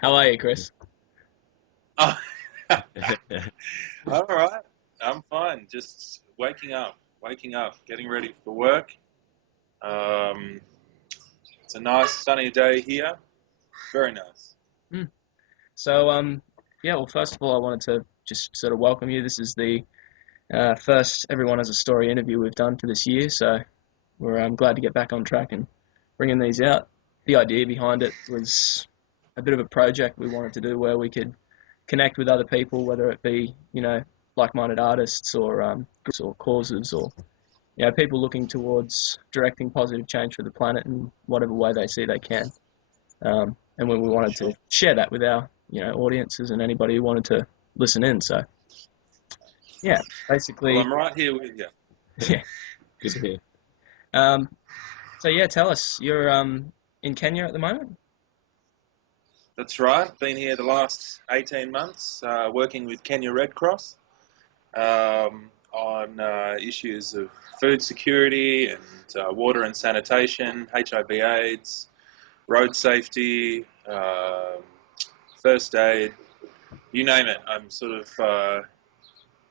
How are you, Kris? Oh, all right. I'm fine. Just waking up, getting ready for work. Um, it's a nice sunny day here. Very nice. Hmm. So, yeah. Well, first of all, I wanted to just sort of welcome you. This is the first Everyone Has a Story interview we've done for this year, so we're glad to get back on track and bringing these out. The idea behind it was a bit of a project we wanted to do where we could connect with other people, whether it be like-minded artists or groups or causes or people looking towards directing positive change for the planet in whatever way they see they can. And when we wanted to Sure. share that with our audiences and anybody who wanted to listen in. So yeah, Well, basically, I'm right here with you. yeah. Good to hear. Um, so yeah, tell us, you're in Kenya at the moment. That's right. Been here the last 18 months, working with Kenya Red Cross on issues of food security and water and sanitation, HIV/AIDS, road safety, first aid, you name it. I'm sort of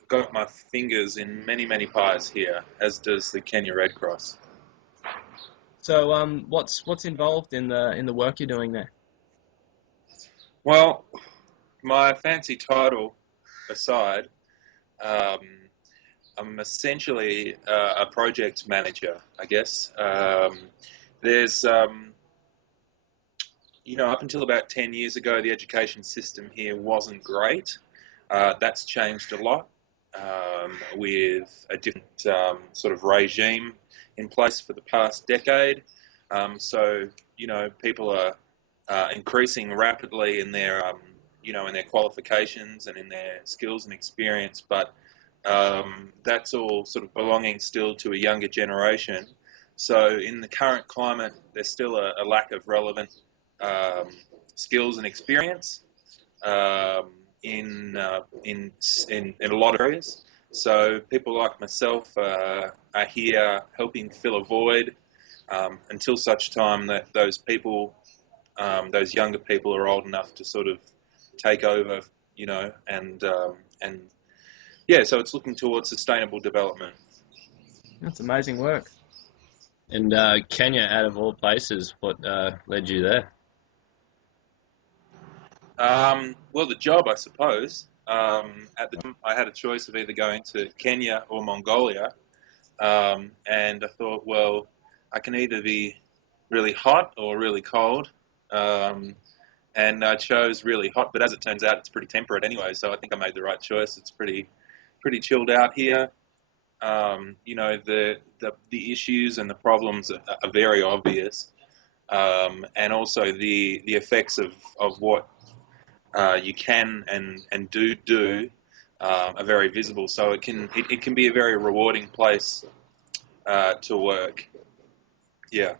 got my fingers in many, many pies here, as does the Kenya Red Cross. So what's involved in the work you're doing there? Well, my fancy title aside, um, I'm essentially a project manager, I guess. There's, up until about 10 years ago, the education system here wasn't great. That's changed a lot with a different sort of regime in place for the past decade. So, people are increasing rapidly in their, in their qualifications and in their skills and experience, but that's all sort of belonging still to a younger generation. So, in the current climate, there's still a lack of relevant um, skills and experience um, in a lot of areas. So people like myself are here helping fill a void until such time that those people, those younger people, are old enough to sort of take over, and yeah. So it's looking towards sustainable development. That's amazing work. And Kenya, out of all places, what led you there? Well, the job, I suppose. At the time, I had a choice of either going to Kenya or Mongolia, and I thought, well, I can either be really hot or really cold, um, and I chose really hot. But as it turns out, it's pretty temperate anyway, so I think I made the right choice. It's pretty chilled out here. The issues and the problems are very obvious, and also the effects of what you can and do are very visible. So it can be a very rewarding place to work. Yeah.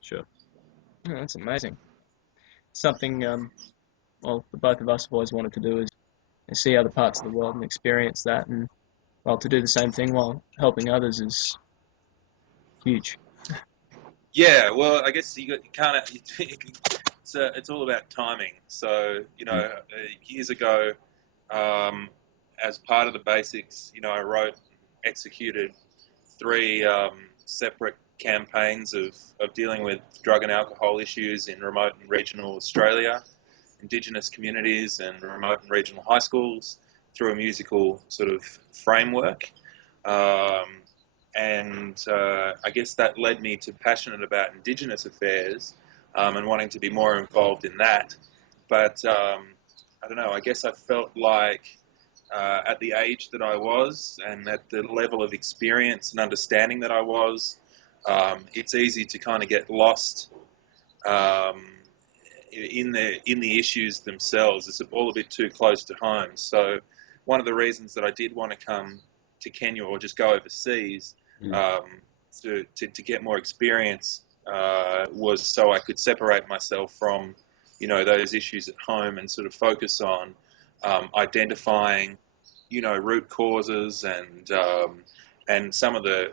Sure. Yeah, that's amazing. Something well, the both of us have always wanted to do is see other parts of the world and experience that, and well, to do the same thing while helping others is huge. Yeah. Well, I guess you kind of it's all about timing. So Mm. years ago, um, as part of the basics, I wrote, executed three separate campaigns of dealing with drug and alcohol issues in remote and regional Australia, Indigenous communities, and remote and regional high schools through a musical sort of framework. Um, and I guess that led me to passionate about Indigenous affairs and wanting to be more involved in that. But I don't know, I guess I felt like at the age that I was and at the level of experience and understanding that I was, it's easy to kind of get lost um, in the issues themselves. It's all a bit too close to home. So one of the reasons that I did want to come to Kenya or just go overseas Mm. um, to get more experience was so I could separate myself from those issues at home and sort of focus on identifying root causes and some of the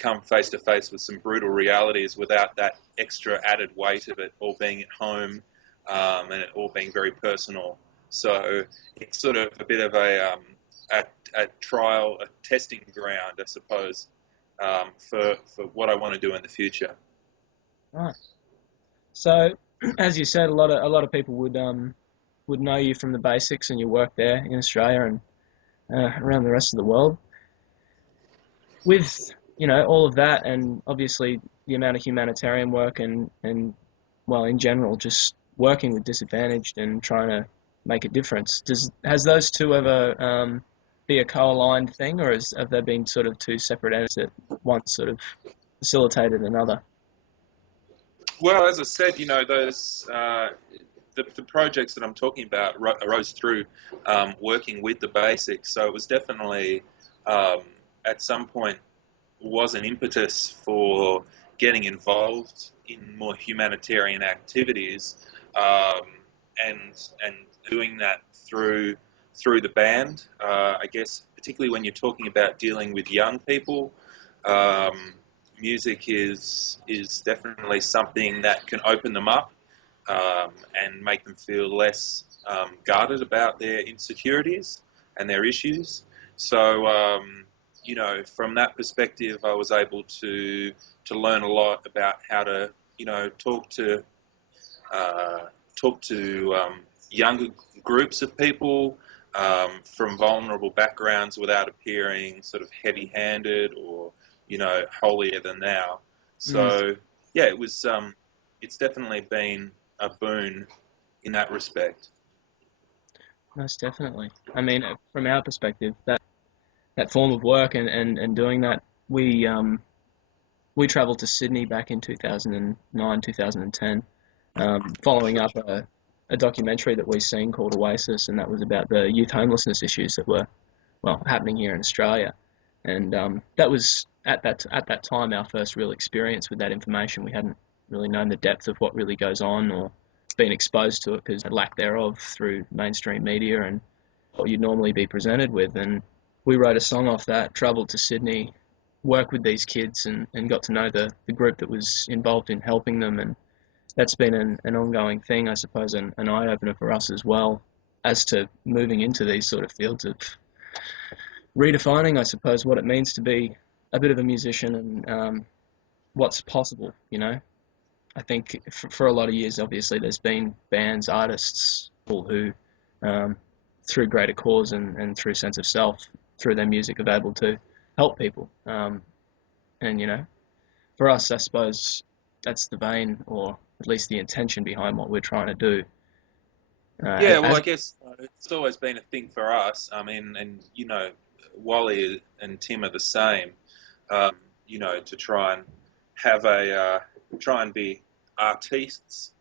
come face to face with some brutal realities without that extra added weight of it all being at home and it all being very personal. So it's sort of a bit of a trial, a testing ground, I suppose, for what I want to do in the future. Right. So, as you said, a lot of people would know you from the Basics and your work there in Australia and around the rest of the world. With all of that, and obviously the amount of humanitarian work and well, in general, just working with disadvantaged and trying to make a difference. Has those two ever be a co-aligned thing, or have there been sort of two separate entities that one sort of facilitated another? Well, as I said, those the projects that I'm talking about arose through working with the Basics. So it was definitely um, at some point was an impetus for getting involved in more humanitarian activities, um, and doing that through the band. I guess particularly when you're talking about dealing with young people, um, music is definitely something that can open them up, and make them feel less guarded about their insecurities and their issues. So, from that perspective, I was able to learn a lot about how to, talk to uh, younger groups of people from vulnerable backgrounds without appearing sort of heavy-handed or, holier than thou. Mm, So, yeah, it's definitely been a boon in that respect. most definitely. I mean, from our perspective, that form of work and doing that, we travelled to Sydney back in 2009, 2010, following up a documentary that we seen called Oasis, and that was about the youth homelessness issues that were, well, happening here in Australia. And that was at that time our first real experience with that information. We hadn't really known the depth of what really goes on or been exposed to it because lack thereof through mainstream media and what you'd normally be presented with. And we wrote a song off that, travelled to Sydney, worked with these kids and got to know the group that was involved in helping them. And that's been an ongoing thing, I suppose, an eye-opener for us as well as to moving into these sort of fields of redefining, I suppose, what it means to be a bit of a musician and what's possible, I think for a lot of years, obviously, there's been bands, artists, people who, um, through greater cause and through sense of self, through their music, are able to help people. And, for us, I suppose that's the vein, or at least the intention behind what we're trying to do. Yeah, well, As I guess it's always been a thing for us. I mean, and Wally and Tim are the same. Um, to try and have try and be artists,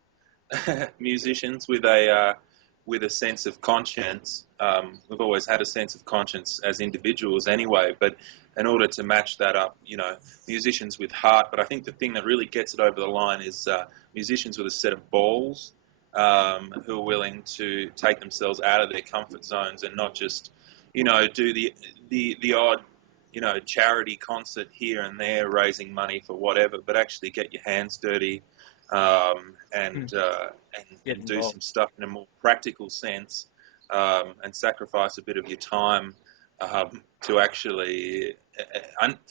musicians with a sense of conscience. We've always had a sense of conscience as individuals, anyway. But in order to match that up, musicians with heart. But I think the thing that really gets it over the line is musicians with a set of balls, who are willing to take themselves out of their comfort zones and not just, do the odd, charity concert here and there, raising money for whatever, but actually get your hands dirty, um, mm, and, uh, get and do involved. some stuff in a more practical sense, and sacrifice a bit of your time, to actually,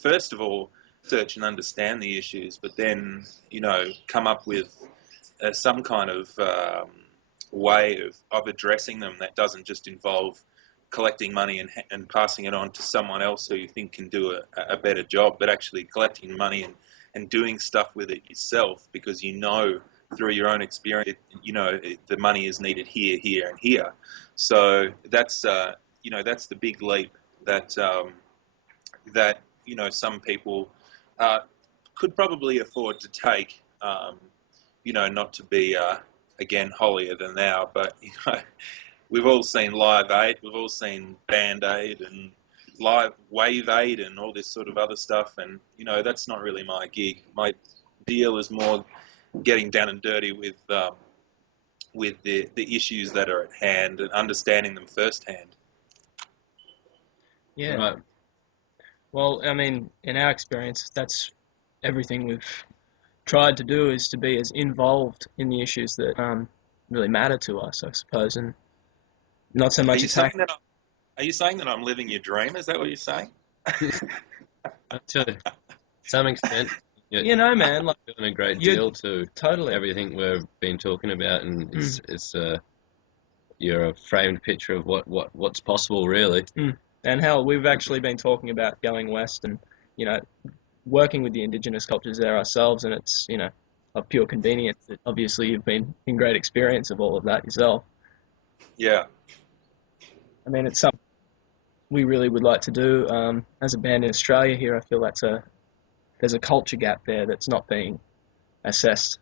first of all, search and understand the issues, but then, come up with some kind of way of addressing them that doesn't just involve collecting money and passing it on to someone else who you think can do a better job, but actually collecting money and doing stuff with it yourself because through your own experience, the money is needed here, here, and here. So that's the big leap that some people uh, could probably afford to take. Not to be again holier than thou, but we've all seen Live Aid, we've all seen Band Aid and Live Wave Aid and all this sort of other stuff, and that's not really my gig. My deal is more getting down and dirty with the issues that are at hand and understanding them firsthand. Yeah. Right. Well, I mean, in our experience, that's everything we've tried to do is to be as involved in the issues that really matter to us, I suppose, and not so Are much you saying attack. that? Are you saying that I'm living your dream? Is that what you're saying? To some extent, you're You know, man, like doing a great you're deal to totally. everything we've been talking about, and Mm, it's you're a framed picture of what's possible, really. mm. And hell, we've actually been talking about going west and you know working with the indigenous cultures there ourselves, and it's of pure convenience. Obviously, you've been in great experience of all of that yourself. Yeah. I mean, it's something we really would like to do as a band in Australia here. I feel there's a culture gap there that's not being assessed,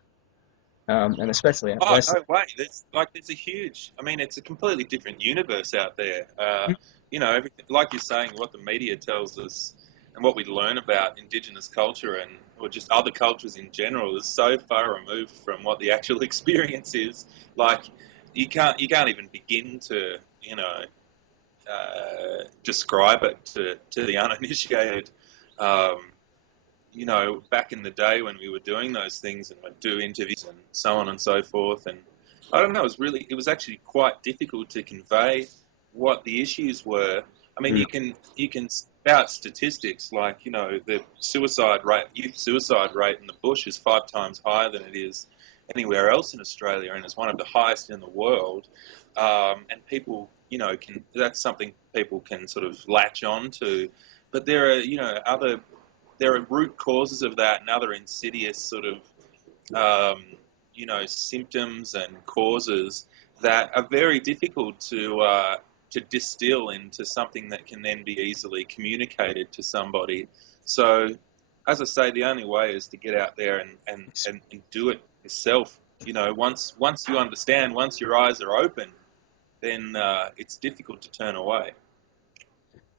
and especially out Oh west. no way! There's a huge. I mean, it's a completely different universe out there. Everything, like you're saying, what the media tells us and what we learn about Indigenous culture and or just other cultures in general is so far removed from what the actual experience is. Like you can't even begin to describe it to the uninitiated. Um, back in the day when we were doing those things and would do interviews and so on and so forth. And I don't know, it was actually quite difficult to convey what the issues were. I mean, Mm. you can spout statistics like, the youth suicide rate in the bush is 5 times higher than it is anywhere else in Australia, and it's one of the highest in the world. And people, that's something people can sort of latch on to. But there are root causes of that and other insidious sort of symptoms and causes that are very difficult to distill into something that can then be easily communicated to somebody. So, as I say, the only way is to get out there and do it yourself. Once you understand, once your eyes are open, then it's difficult to turn away.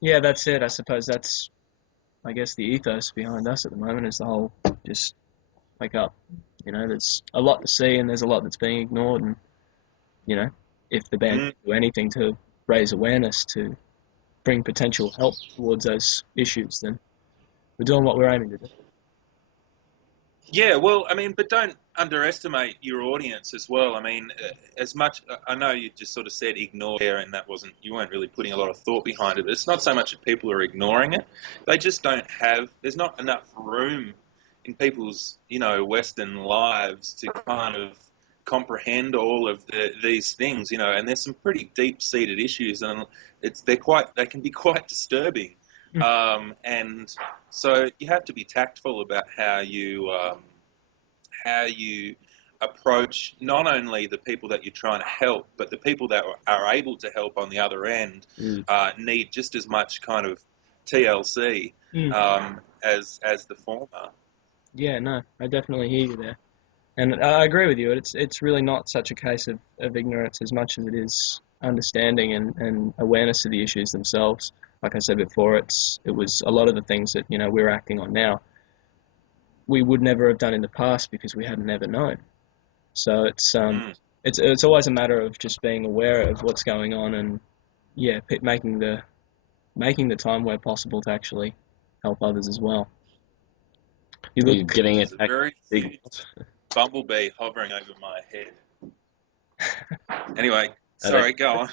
Yeah, that's it. I suppose that's, I guess, the ethos behind us at the moment is the whole just wake up. There's a lot to see and there's a lot that's being ignored. And, you know, if the band Mm. can do anything to raise awareness to bring potential help towards those issues, then we're doing what we're aiming to do. Yeah, well, I mean, but don't underestimate your audience as well. I mean, as much I know you just sort of said ignore there, and you weren't really putting a lot of thought behind it. It's not so much that people are ignoring it; they just don't have. There's not enough room in people's Western lives to kind of comprehend all of these things. And there's some pretty deep-seated issues, and they can be quite disturbing. Mm. And so you have to be tactful about how you approach not only the people that you're trying to help, but the people that are able to help on the other end Mm. need just as much kind of TLC Mm. as the former. Yeah, no, I definitely hear you there. And I agree with you. It's really not such a case of ignorance as much as it is understanding and awareness of the issues themselves. Like I said before, it was a lot of the things that we're acting on now we would never have done in the past because we hadn't ever known. So Mm. it's always a matter of just being aware of what's going on and yeah, making the time where possible to actually help others as well. You You're look, getting There's a attacked. very Big. huge bumblebee hovering over my head. Anyway, Are they? sorry, go on.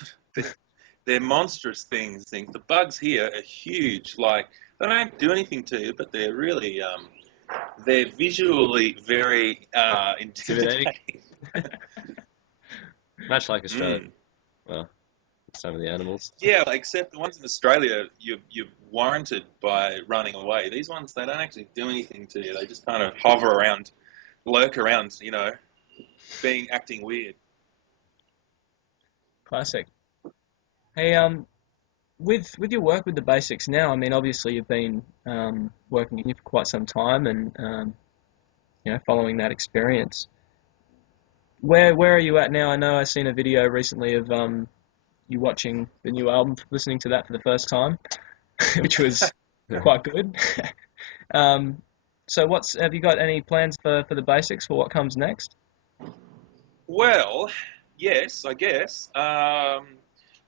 They're monstrous things. The bugs here are huge. Like they don't do anything to you, but they're visually very Intimidating. intimidating. Much like Australia. Mm. Well, some of the animals. Yeah, except the ones in Australia, you're warranted by running away. These ones, they don't actually do anything to you. They just kind of hover around, lurk around, acting weird. classic. Hey, with your work with the basics now, I mean, obviously you've been working here for quite some time and following that experience. Where are you at now? I know I seen a video recently of you watching the new album, listening to that for the first time, which was quite good. um, so have you got any plans for the basics for what comes next? Well, yes, I guess.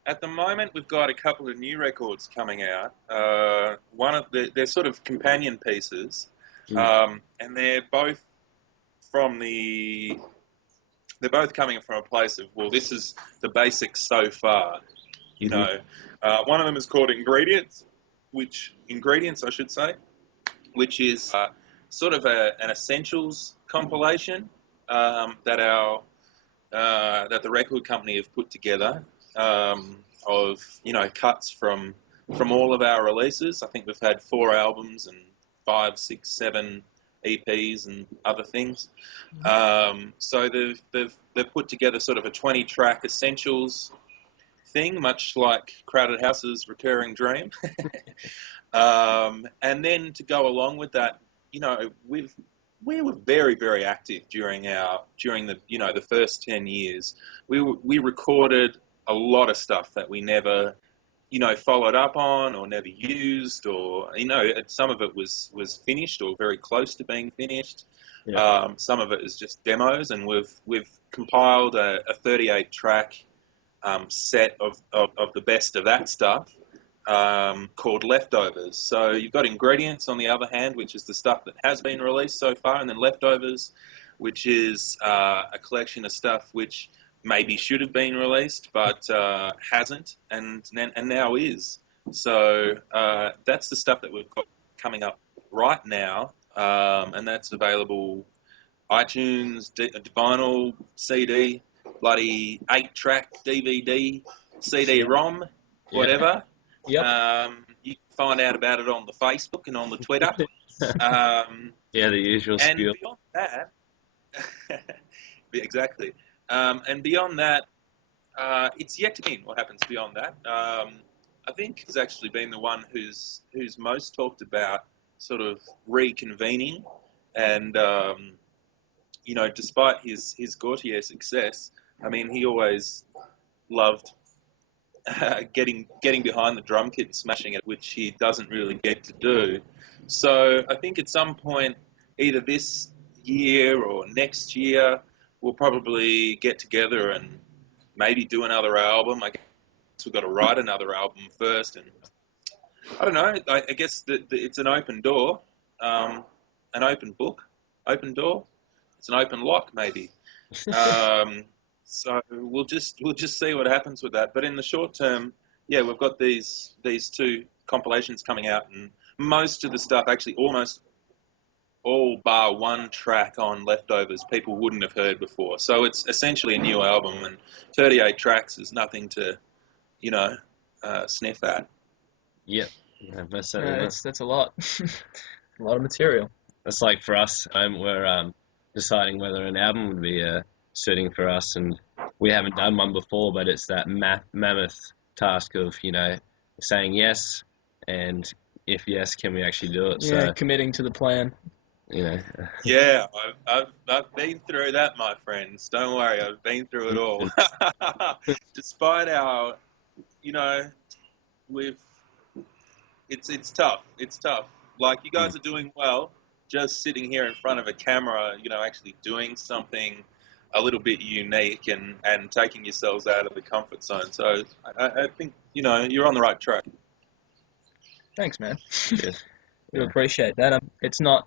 At the moment, we've got a couple of new records coming out. They're sort of companion pieces, Mm. and they're both from the they're both coming from a place of, well, this is the basics so far. You Mhm. know, one of them is called Ingredients, I should say, which is sort of an essentials compilation that our that the record company have put together of cuts from all of our releases. I think we've had 4 albums and 5, 6, 7 EPs and other things. So they've put together sort of a 20-track essentials thing, much like Crowded House's Recurring Dream. And then to go along with that, we were very, very active during the first 10 years. We recorded a lot of stuff that we never followed up on or never used, or some of it was finished or very close to being finished. Yeah. Some of it is just demos, and we've compiled a 38 track set of the best of that stuff, called Leftovers. So you've got Ingredients on the other hand, which is the stuff that has been released so far, and then Leftovers, which is a collection of stuff which maybe should have been released but hasn't, and now is. So that's the stuff that we've got coming up right now, and that's available iTunes, vinyl, CD, bloody 8-track DVD, CD-ROM, whatever. Yep. You can find out about it on the Facebook and on the Twitter. Um, Yeah, the usual and spiel. beyond that, exactly. And beyond that, it's yet to be what happens beyond that. I think he's actually been the one who's most talked about sort of reconvening, and despite his Gautier success, I mean, he always loved getting behind the drum kit and smashing it, which he doesn't really get to do. So I think at some point, either this year or next year, we'll probably get together and maybe do another album. I guess we've got to write another album first, and I don't know. I guess that it's an open door, an open book, open door. It's an open lock, maybe. Um, so we'll just see what happens with that. But in the short term, yeah, we've got these 2 compilations coming out, and most of the stuff, actually almost all bar 1 track on Leftovers, people wouldn't have heard before. So it's essentially a new album, and 38 tracks is nothing to, sniff at. Yep. Yeah, most No, certainly not. that's a lot. A lot of material. It's like for us, we're deciding whether an album would be suiting for us, and we haven't done one before, but it's that mammoth task of saying yes, and if yes, can we actually do it? Yeah, So committing to the plan. you know, Yeah, I've been through that, my friends. Don't worry, I've been through it all. Despite our, you know, we've it's tough. It's tough. Like, you guys are doing well, just sitting here in front of a camera, actually doing something a little bit unique, and taking yourselves out of the comfort zone. So I think you're on the right track. Thanks, man. cheers. Do Yeah. appreciate that. It's not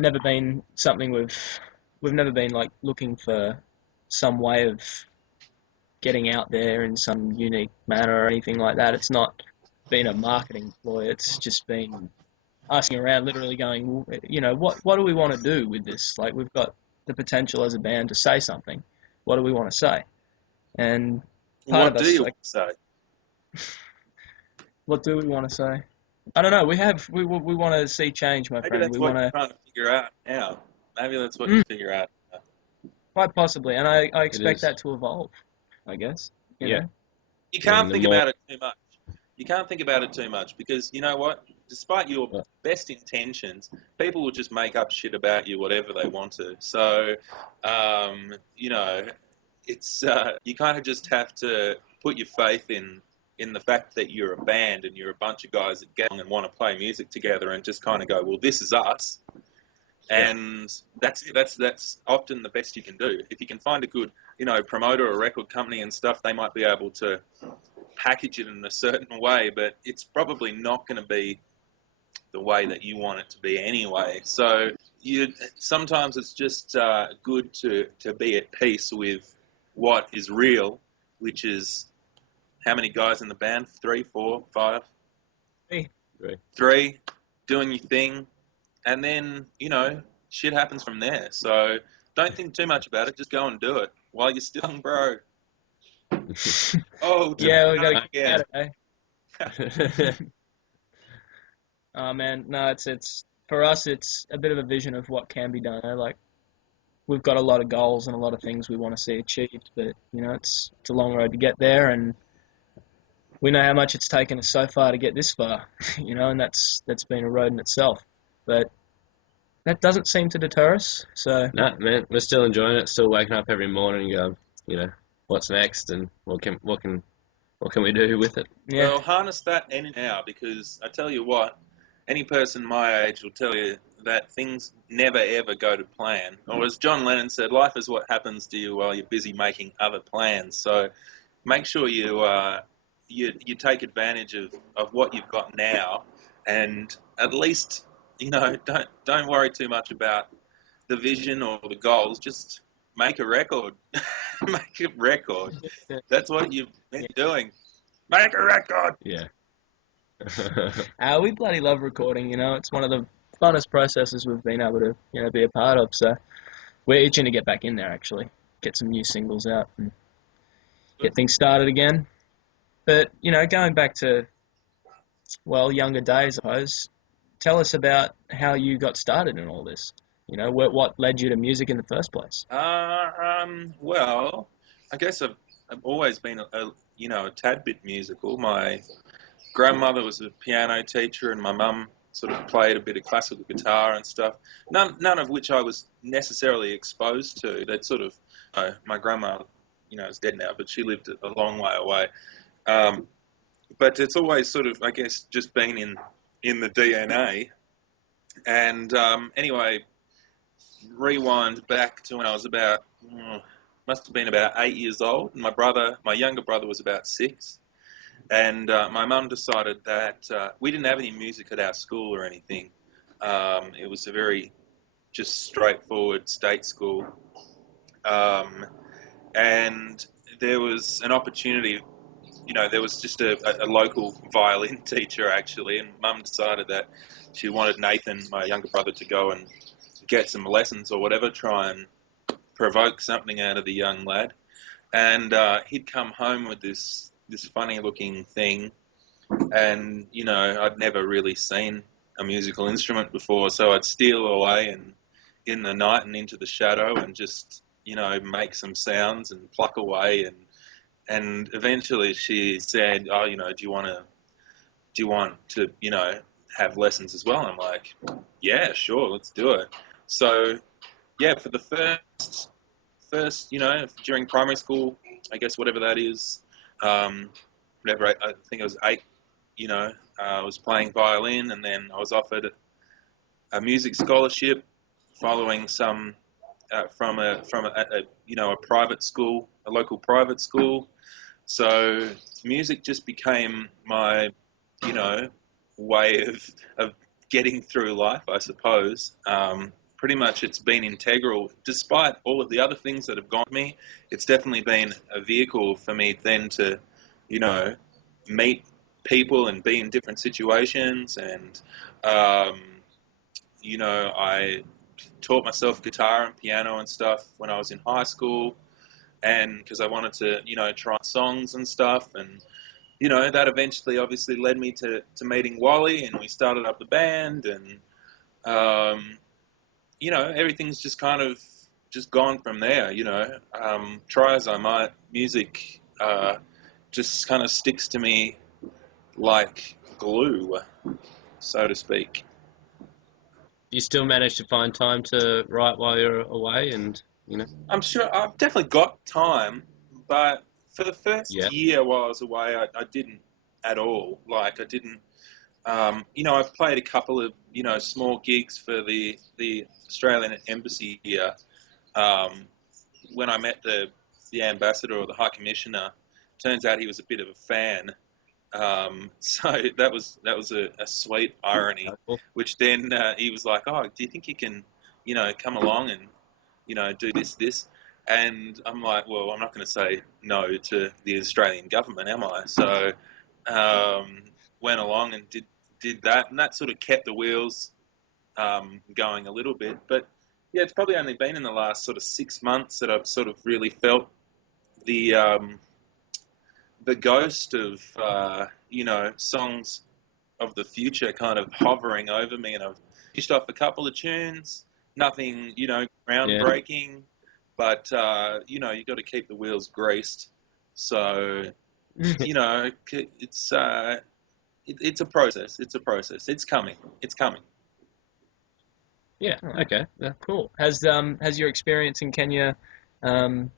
never been something we've never been like looking for some way of getting out there in some unique manner or anything like that. It's not been a marketing ploy. It's just been asking around, literally going, well, what do we want to do with this? Like, we've got the potential as a band to say something. What do we want to say? And part of What do us, you like, say? what do we want to say? I don't know. We want to see change, my Maybe friend. that's We what want you're to, trying to figure out now. Maybe that's what you figure out. quite possibly, and I It expect is. that to evolve. I guess. You Yeah. know. You I mean, can't the think more. about it too much. You can't think about it too much, because you know what? Despite your Well, best intentions, people will just make up shit about you whatever they want to. So, um, you know, it's you kind of just have to put your faith in the fact that you're a band and you're a bunch of guys that get along and want to play music together, and just kind of go, well, this is us. yeah. And that's it. That's often the best you can do. If you can find a good, promoter or record company and stuff, they might be able to package it in a certain way, but it's probably not going to be the way that you want it to be anyway. So you sometimes it's just good to be at peace with what is real, which is how many guys in the band? Three, four, five, Hey, Right. three, doing your thing, and then shit happens from there. So don't think too much about it. Just go and do it while you're still young, bro. Oh, to be yeah, we got to young get at again. it, eh? Oh man, no, it's for us. It's a bit of a vision of what can be done. Eh? Like we've got a lot of goals and a lot of things we want to see achieved, but it's a long road to get there, and we know how much it's taken us so far to get this far. And that's been a road in itself. But that doesn't seem to deter us. So Nah, man, we're still enjoying it. Still waking up every morning and going, what's next and what can we do with it? yeah, Well, harness that energy now, because I tell you what, any person my age will tell you that things never ever go to plan. Or as John Lennon said, life is what happens to you while you're busy making other plans. So make sure you take advantage of what you've got now, and at least don't worry too much about the vision or the goals. Just make a record, make a record. That's what you've been yeah. doing. Make a record. Yeah. We bloody love recording. It's one of the funnest processes we've been able to be a part of. So we're itching to get back in there. Actually, get some new singles out and get things started again. But going back to younger days, I suppose. Tell us about how you got started in all this. What led you to music in the first place? Well, I guess I've always been a tad bit musical. My grandmother was a piano teacher, and my mum sort of played a bit of classical guitar and stuff. None of which I was necessarily exposed to. That sort of my grandma, is dead now, but she lived a long way away. Um, but it's always sort of, I guess, just been in the DNA. And anyway, rewind back to when I was about, must have been about 8 years old. My younger brother, was about six. And my mum decided that we didn't have any music at our school or anything. It was a very just straightforward state school. Um, and there was an opportunity, there was just a local violin teacher actually, and mum decided that she wanted Nathan, my younger brother, to go and get some lessons or whatever, try and provoke something out of the young lad. And he'd come home with this funny looking thing, and I'd never really seen a musical instrument before, so I'd steal away and in the night and into the shadow and just make some sounds and pluck away, and eventually she said, oh, do you want to have lessons as well? And I'm like, yeah, sure, let's do it. So yeah, for the first, during primary school, I guess whatever that is, whatever, I think it was eight, I was playing violin, and then I was offered a music scholarship following some from a private school, a local private school. So music just became my you know way of getting through life, I suppose. Pretty much it's been integral, despite all of the other things that have gone with me. It's definitely been a vehicle for me then to you know meet people and be in different situations, and um, I taught myself guitar and piano and stuff when I was in high school, and because I wanted to try songs and stuff, and that eventually obviously led me to meeting Wally, and we started up the band, and um, everything's just kind of just gone from there. Try as I might, music just kind of sticks to me like glue, so to speak. You still manage to find time to write while you're away, and I'm sure I've definitely got time, but for the first yeah, year while I was away, I didn't at all. Like I didn't. I've played a couple of small gigs for the Australian Embassy here. Um, when I met the ambassador or the High Commissioner, turns out he was a bit of a fan. So that was a sweet irony. cool. Which then he was like, "Oh, do you think you can come along and, do this. And I'm like, well, I'm not going to say no to the Australian government, am I? So went along and did that, and that sort of kept the wheels going a little bit. But yeah, it's probably only been in the last sort of 6 months that I've sort of really felt the the ghost of songs of the future kind of hovering over me, and I've fished off a couple of tunes, nothing Yeah. groundbreaking, but you got to keep the wheels greased. So it's a process. It's a process. It's coming. It's coming. Yeah. Alright. Okay. Yeah. Cool. Has your experience in Kenya um,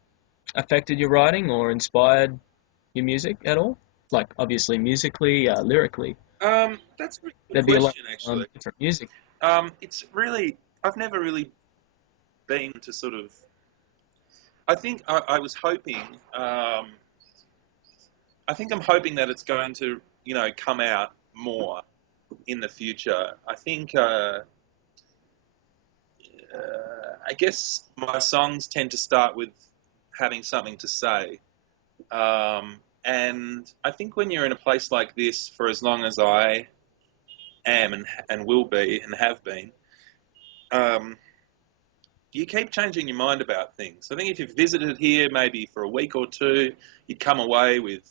affected your writing or inspired your music at all? Like obviously musically, lyrically. That's a really good There'd be a lot question, of actually. different music. It's really I've never really been to sort of. I think I was hoping. I think I'm hoping that it's going to, come out more in the future. I think. I guess my songs tend to start with having something to say. And I think when you're in a place like this for as long as I am and will be and have been, um, you keep changing your mind about things. I think if you've visited here maybe for a week or two, you'd come away with,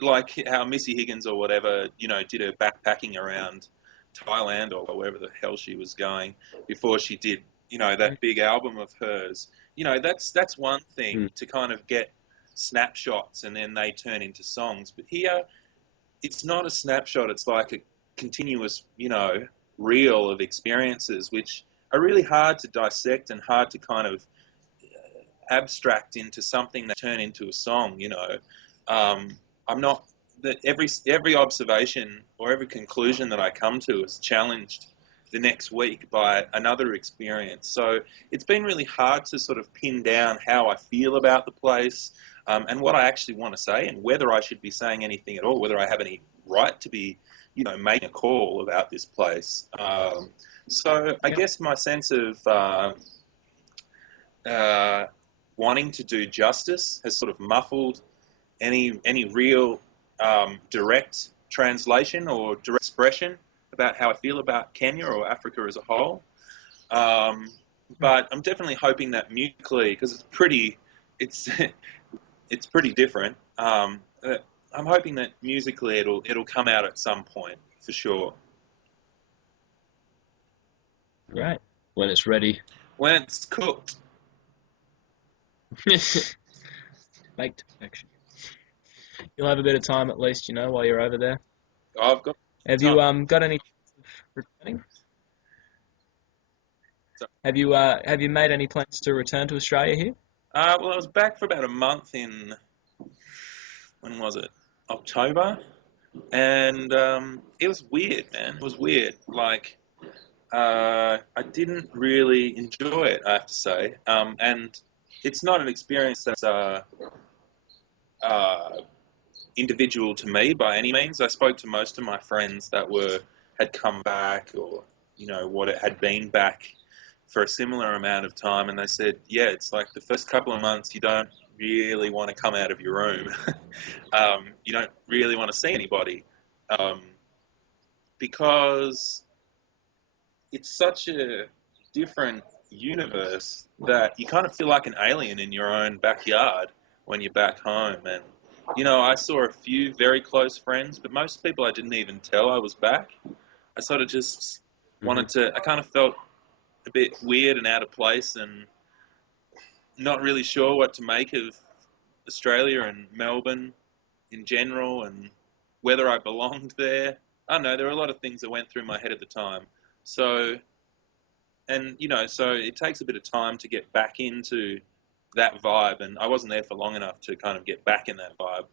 like how Missy Higgins or whatever, did her backpacking around Thailand or wherever the hell she was going before she did, Mm. that big album of hers. That's one thing Mm. to kind of get snapshots and then they turn into songs. But here, it's not a snapshot. It's like a continuous, reel of experiences, which are really hard to dissect and hard to kind of abstract into something that turn into a song. I'm not that every observation or every conclusion that I come to is challenged the next week by another experience. So it's been really hard to sort of pin down how I feel about the place, and what I actually want to say and whether I should be saying anything at all, whether I have any right to be, making a call about this place. So I Yeah. guess my sense of uh, wanting to do justice has sort of muffled any real direct translation or direct expression about how I feel about Kenya or Africa as a whole. Um, Mm. but I'm definitely hoping that musically, because it's it's pretty different. I'm hoping that musically it'll come out at some point for sure. Great. When it's ready. When it's cooked. Baked perfection. You'll have a bit of time at least, while you're over there. I've got Have time. you got any returning? So, Have you made any plans to return to Australia here? well, I was back for about a month in, when was it? October. And it was weird, man. It was weird. Like, I didn't really enjoy it, I have to say. And it's not an experience that's uh, individual to me by any means. I spoke to most of my friends that had come back, or what it had been back for a similar amount of time, and they said, yeah, it's like the first couple of months you don't really want to come out of your room. You don't really want to see anybody, um, because it's such a different universe that you kind of feel like an alien in your own backyard when you're back home. And I saw a few very close friends, but most people I didn't even tell I was back. I sort of just Hmm. wanted to. I kind of felt a bit weird and out of place, and not really sure what to make of Australia and Melbourne in general, and whether I belonged there. I don't know. There were a lot of things that went through my head at the time. So, and so it takes a bit of time to get back into that vibe, and I wasn't there for long enough to kind of get back in that vibe.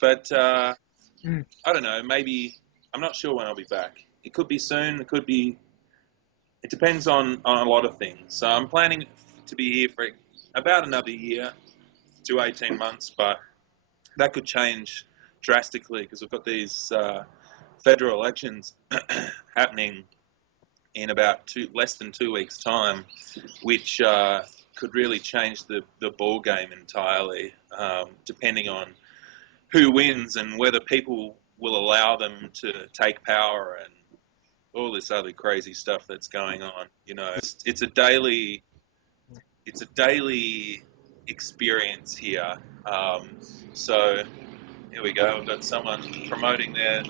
But Mm. I don't know, maybe I'm not sure when I'll be back. It could be soon. It could be. It depends on a lot of things. So I'm planning to be here for about another year to 18 months, but that could change drastically because we've got these federal elections happening in about less than 2 weeks' time, which could really change the ball game entirely, depending on who wins and whether people will allow them to take power and all this other crazy stuff that's going on. You know, it's a daily experience here. So here we go. We've got someone promoting their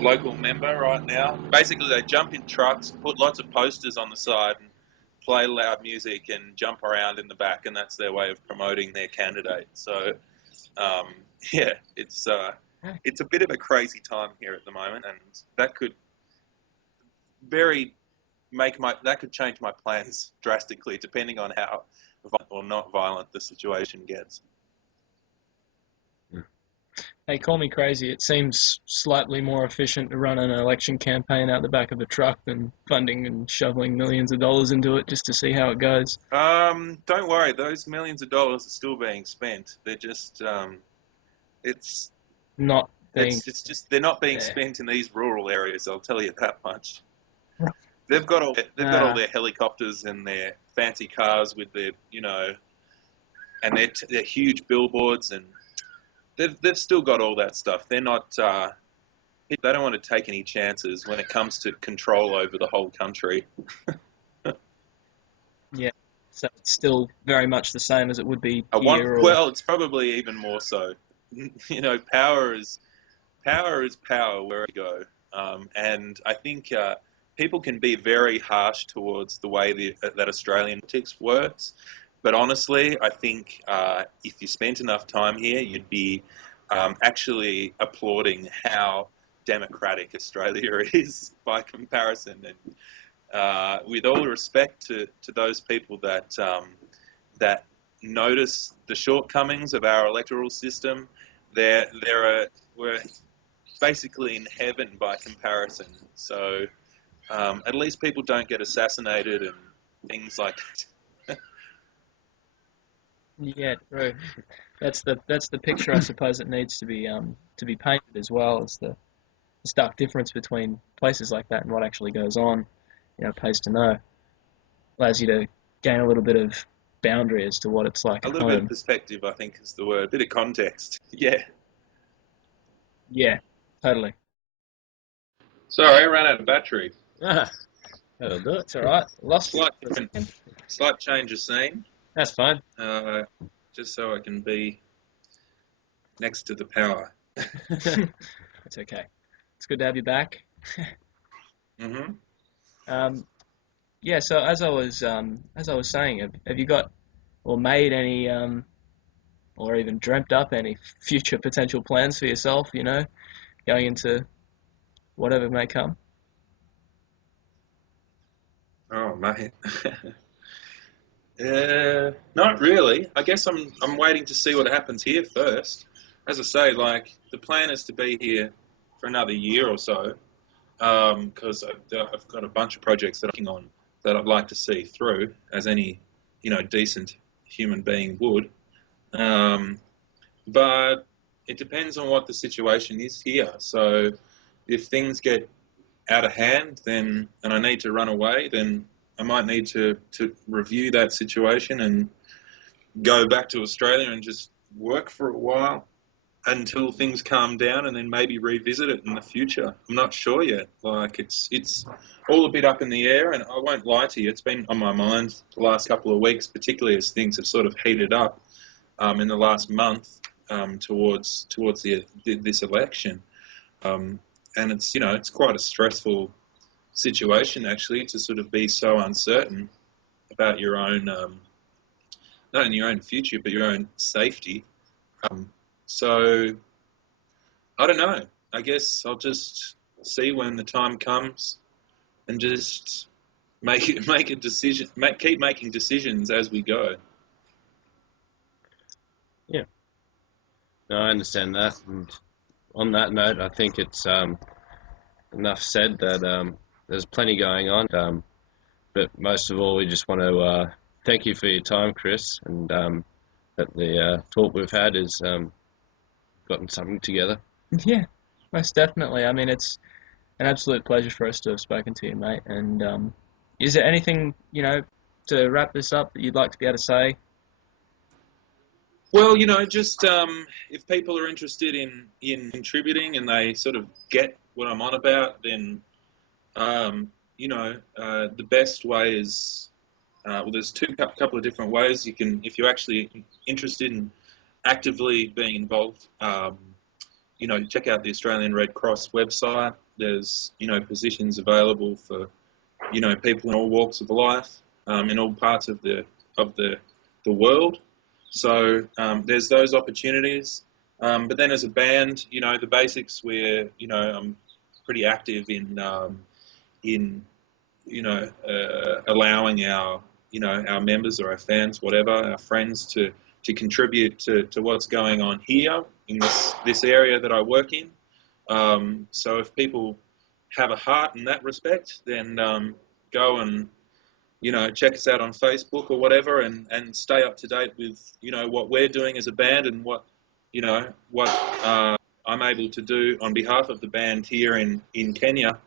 local member right now. Basically, they jump in trucks, put lots of posters on the side, and play loud music and jump around in the back, and that's their way of promoting their candidate. So, yeah, it's a bit of a crazy time here at the moment, and that could that could change my plans drastically, depending on how violent or not violent the situation gets. Hey, call me crazy. It seems slightly more efficient to run an election campaign out the back of a truck than funding and shoveling millions of dollars into it just to see how it goes. Don't worry, those millions of dollars are still being spent. They're just, it's Not being. it's just they're not being Yeah. spent in these rural areas. I'll tell you that much. They've got all their helicopters and their fancy cars with their, and their huge billboards, and they've still got all that stuff. They're not. They don't want to take any chances when it comes to control over the whole country. Yeah. So it's still very much the same as it would be here. Well, it's probably even more so. Power is power wherever you go, and I think people can be very harsh towards the way that Australian politics works. But honestly, I think if you spent enough time here, you'd be actually applauding how democratic Australia is by comparison. And with all respect to those people that notice the shortcomings of our electoral system, we're basically in heaven by comparison. So at least people don't get assassinated and things like that. Yeah, true. That's the picture I suppose it needs to be painted as well as the stark difference between places like that and what actually goes on. Pays to know. Allows you to gain a little bit of boundary as to what it's like A at little bit of home. perspective, I think, is the word. A bit of context. Yeah. Yeah, totally. Sorry, I ran out of battery. That'll do it. It's all right. Lost you Slight, for a second. slight change of scene, That's fine. just so I can be next to the power. It's okay. It's good to have you back. Mm-hmm. Yeah. So as I was saying, have you got or made any or even dreamt up any future potential plans for yourself? Going into whatever may come. Oh, mate. Not really. I guess I'm waiting to see what happens here first. As I say, like the plan is to be here for another year or so, because I've got a bunch of projects that I'm working on that I'd like to see through, as any decent human being would. Um, but it depends on what the situation is here. So if things get out of hand, then and I need to run away, then I might need to review that situation and go back to Australia and just work for a while until things calm down, and then maybe revisit it in the future. I'm not sure yet. Like it's all a bit up in the air, and I won't lie to you, it's been on my mind the last couple of weeks, particularly as things have sort of heated up in the last month towards this election. And it's quite a stressful situation actually to sort of be so uncertain about your own not in your own future but your own safety. So I don't know. I guess I'll just see when the time comes and just make a decision. Keep making decisions as we go. Yeah. No, I understand that. And on that note, I think it's enough said that there's plenty going on. But most of all, we just want to thank you for your time, Kris, and that the talk we've had has gotten something together. Yeah, most definitely. I mean, it's an absolute pleasure for us to have spoken to you, mate. And is there anything, to wrap this up that you'd like to be able to say? Well, just if people are interested in contributing and they sort of get what I'm on about, then the best way is well, there's couple of different ways you can, if you're actually interested in actively being involved. Check out the Australian Red Cross website. There's positions available for people in all walks of life, in all parts of the world. So there's those opportunities. But then as a band, the Basics, I'm pretty active in allowing our members or our fans, whatever, our friends to contribute to what's going on here in this area that I work in. So if people have a heart in that respect, then go and check us out on Facebook or whatever, and stay up to date with what we're doing as a band and what I'm able to do on behalf of the band here in Kenya.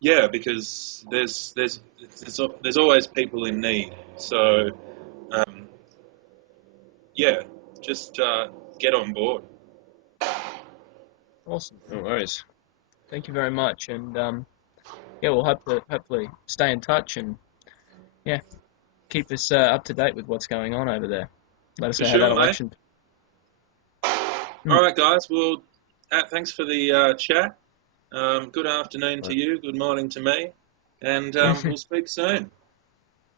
Yeah, because there's always people in need. So yeah, just get on board. Awesome. No worries. Thank you very much. And yeah, we'll hopefully stay in touch and yeah, keep us up to date with what's going on over there. Let us For know how that sure, mate. election. All right, guys. Well, thanks for the chat. Good afternoon to you. Good morning to me. And we'll speak soon.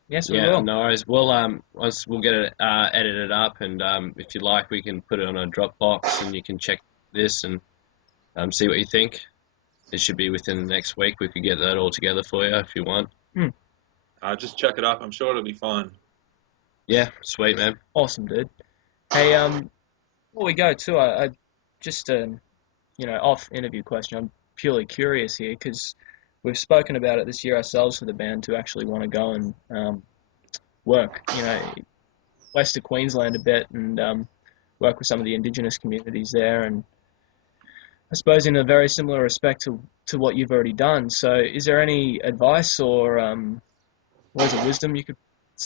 Yes, we Yeah, will. no worries. We'll get it edited up, and if you like, we can put it on a Dropbox, and you can check this and see what you think. It should be within the next week. We could get that all together for you if you want. Just check it up. I'm sure it'll be fine. Yeah, sweet, man. Awesome, dude. Hey, before we go too, I just off interview question. I'm purely curious here because we've spoken about it this year ourselves for the band to actually want to go and work, west of Queensland a bit and work with some of the Indigenous communities there, and I suppose in a very similar respect to what you've already done. So, is there any advice or words of wisdom you could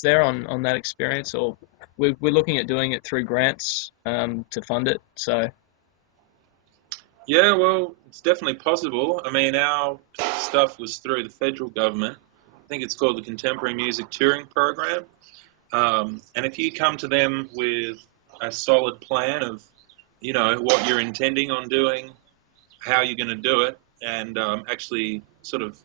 there on that experience? Or we're looking at doing it through grants to fund it. So, Yeah, well, it's definitely possible. I mean, our stuff was through the federal government. I think it's called the Contemporary Music Touring Program. And if you come to them with a solid plan of, what you're intending on doing, how you're going to do it, and actually sort of,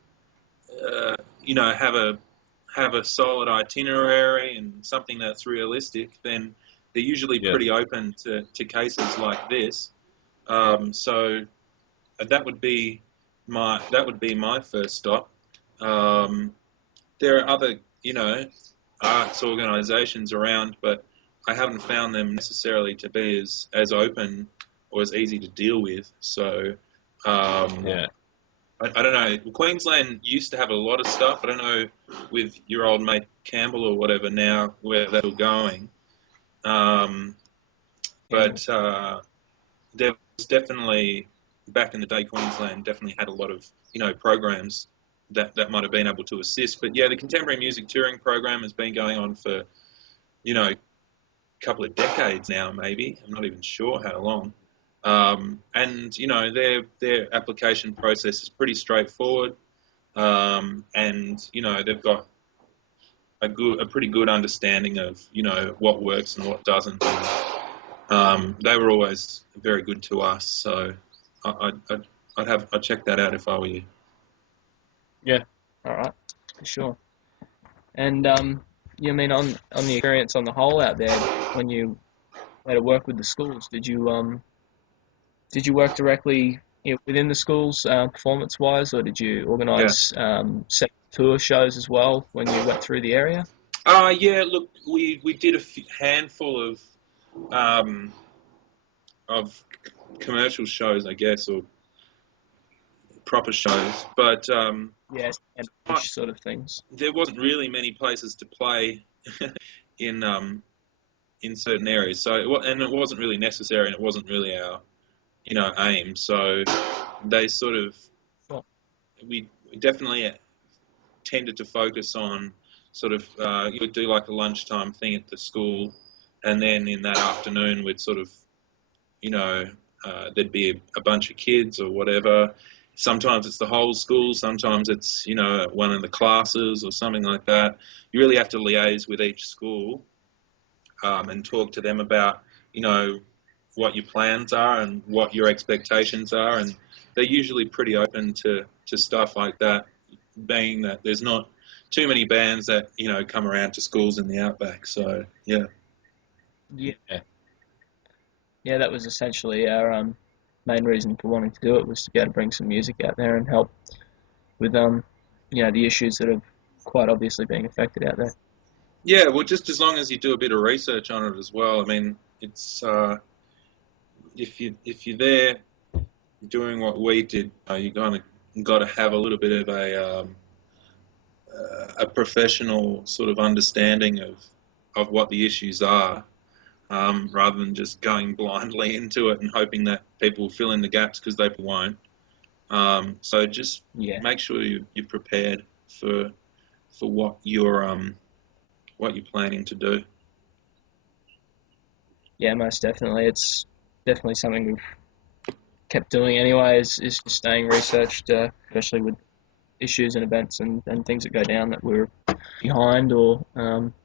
have a solid itinerary and something that's realistic, then they're usually Yeah, pretty open to cases like this. So that would be my first stop. Um, there are other, arts organisations around, but I haven't found them necessarily to be as open or as easy to deal with. So um, yeah, I don't know. Queensland used to have a lot of stuff. I don't know with your old mate Campbell or whatever now where they're going. Um, yeah, but there was definitely back in the day, Queensland definitely had a lot of programs that might have been able to assist. But yeah, the contemporary music touring program has been going on for a couple of decades now, maybe. I'm not even sure how long. And their application process is pretty straightforward, and they've got a pretty good understanding of what works and what doesn't. And, they were always very good to us, so I'd check that out if I were you. yeah. All right, for sure. And you mean on the experience on the whole out there when you had to work with the schools? Did you work directly within the schools performance wise, or did you Yeah. organise set tour shows as well when you went through the area? Yeah. Look, we did a handful um, of commercial shows, I guess, or proper shows, but Yes, and fish sort of things. there wasn't really many places to play in certain areas. So and it wasn't really necessary, and it wasn't really our aim. So they sort of, Sure. we definitely tended to focus on sort of, you would do like a lunchtime thing at the school, and then in that afternoon we'd sort of, you know, there'd be a bunch of kids or whatever. Sometimes it's the whole school, sometimes it's, you know, one of the classes or something like that. You really have to liaise with each school, and talk to them about, you know, what your plans are and what your expectations are, and they're usually pretty open to stuff like that, being that there's not too many bands that, you know, come around to schools in the outback. So yeah. Yeah. Yeah. Yeah, that was essentially our main reason for wanting to do it, was to be able to bring some music out there and help with you know, the issues that are quite obviously being affected out there. Yeah, well, just as long as you do a bit of research on it as well. I mean, it's if you're there doing what we did, you kind of got to have a little bit of a professional sort of understanding of what the issues are, rather than just going blindly into it and hoping that people will fill in the gaps, because they won't. So just Yeah, make sure you're prepared for what you're planning to do. yeah, most definitely. It's definitely something we've kept doing anyway, is just staying researched, especially with issues and events and things that go down that we're behind or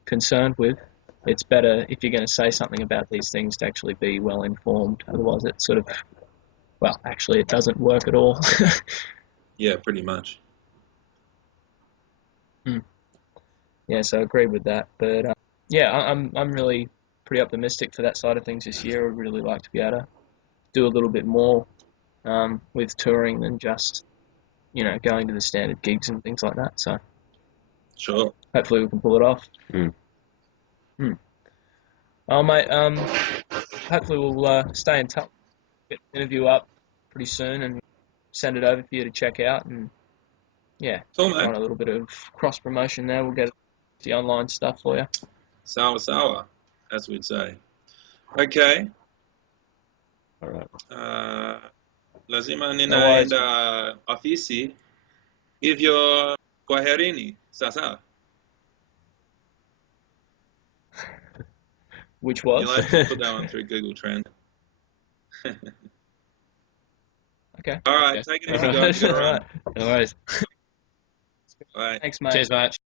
concerned with. It's better if you're going to say something about these things to actually be well informed. Otherwise, it sort of, well, actually, it doesn't work at all. Yeah, pretty much. Hmm. Yeah, so I agree with that. But yeah, I'm really pretty optimistic for that side of things this year. I'd really like to be able to do a little bit more with touring than just, you know, going to the standard gigs and things like that. So Sure. hopefully we can pull it off. Mm. Hmm. Oh, mate, hopefully we'll stay in touch, get the interview up pretty soon and send it over for you to check out. And yeah, Cool, if you man. want a little bit of cross promotion there, we'll get the online stuff for you. Sour, sour, as we'd say. Okay. All right. Lazima No worries. ninaenda ofisi, hivyo kwaherini sasa. Which You'll was? have to put that one through Google Trend. Okay. All right, Okay. take it All easy, guys. right. You got to All run. right. No worries. Bye. Thanks, mate. Cheers, mate.